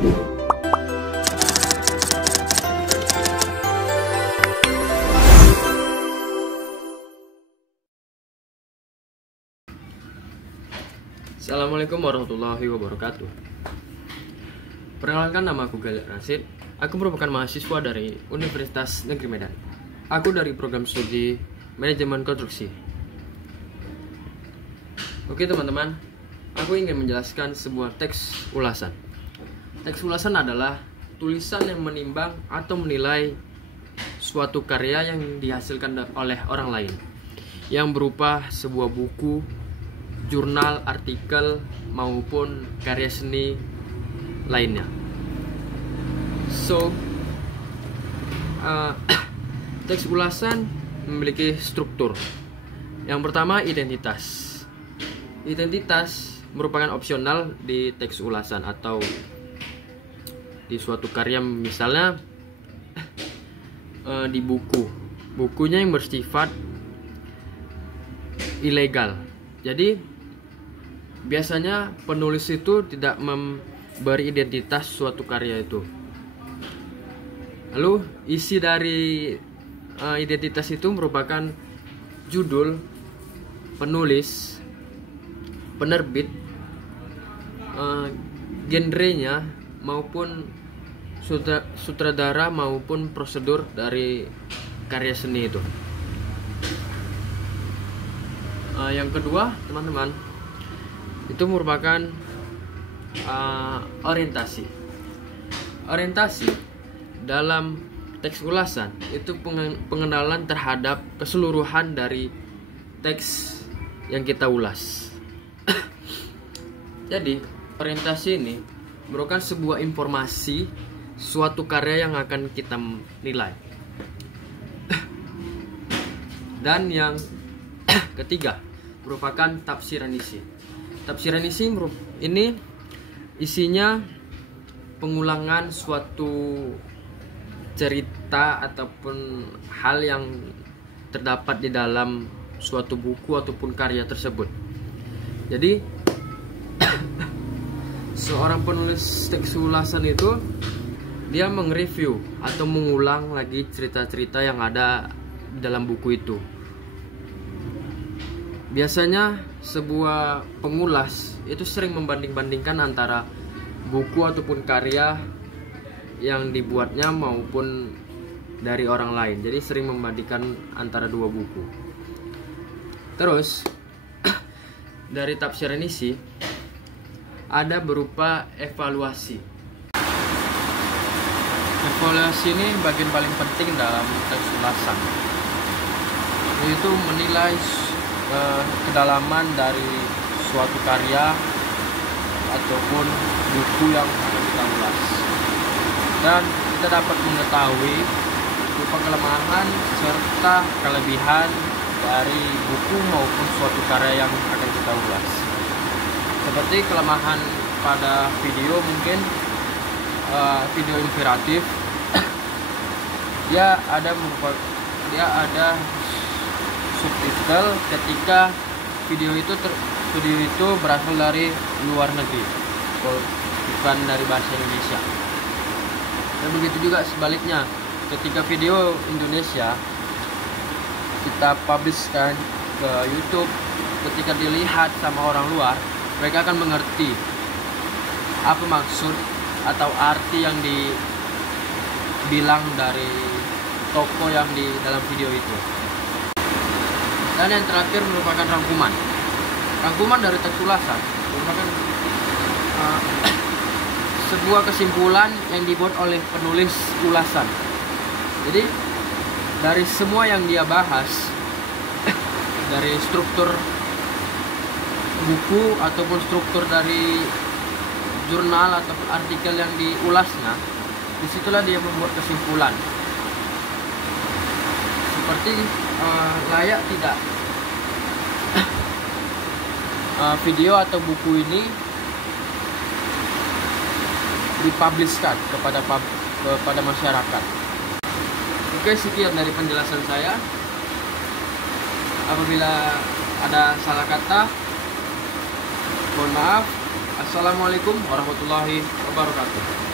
Assalamualaikum warahmatullahi wabarakatuh. Perkenalkan, nama aku Galih Rasid. Aku merupakan mahasiswa dari Universitas Negeri Medan. Aku dari program studi Manajemen Konstruksi. Oke teman-teman, aku ingin menjelaskan sebuah teks ulasan. Teks ulasan adalah tulisan yang menimbang atau menilai suatu karya yang dihasilkan oleh orang lain, yang berupa sebuah buku, jurnal, artikel, maupun karya seni lainnya. Teks ulasan memiliki struktur. Yang pertama, identitas. Identitas merupakan opsional di teks ulasan atau di suatu karya, misalnya di buku. Bukunya yang bersifat ilegal. Jadi biasanya penulis itu tidak memberi identitas suatu karya itu. Lalu isi dari identitas itu merupakan judul, penulis, penerbit, genrenya, maupun sutradara maupun prosedur dari karya seni itu. Yang kedua, teman-teman, itu merupakan orientasi. Orientasi dalam teks ulasan itu pengenalan terhadap keseluruhan dari teks yang kita ulas. Jadi, orientasi ini merupakan sebuah informasi suatu karya yang akan kita nilai. Dan yang ketiga merupakan tafsiran isi. Tafsiran isi ini isinya pengulangan suatu cerita ataupun hal yang terdapat di dalam suatu buku ataupun karya tersebut. Jadi seorang penulis teks ulasan itu dia mengreview atau mengulang lagi cerita-cerita yang ada di dalam buku itu. Biasanya sebuah pengulas itu sering membanding-bandingkan antara buku ataupun karya yang dibuatnya maupun dari orang lain. Jadi sering membandingkan antara dua buku. Terus dari tafsiran isi ada berupa evaluasi. Evaluasi ini bagian paling penting dalam teks ulasan, yaitu menilai kedalaman dari suatu karya ataupun buku yang akan kita ulas, dan kita dapat mengetahui berupa kelemahan serta kelebihan dari buku maupun suatu karya yang akan kita ulas. Seperti kelemahan pada video, mungkin video imperatif dia ada subtitle ketika video itu berasal dari luar negeri, bukan dari bahasa Indonesia. Dan begitu juga sebaliknya, ketika video Indonesia kita publishkan ke YouTube, ketika dilihat sama orang luar, mereka akan mengerti apa maksud atau arti yang dibilang dari tokoh yang di dalam video itu. Dan yang terakhir merupakan rangkuman. Rangkuman dari teks ulasan merupakan sebuah kesimpulan yang dibuat oleh penulis ulasan. Jadi dari semua yang dia bahas, dari struktur buku ataupun struktur dari jurnal ataupun artikel yang diulasnya, disitulah dia membuat kesimpulan. Seperti layak tidak video atau buku ini dipublishkan kepada masyarakat. Oke, sekian dari penjelasan saya. Apabila ada salah kata, mohon maaf. Assalamualaikum warahmatullahi wabarakatuh.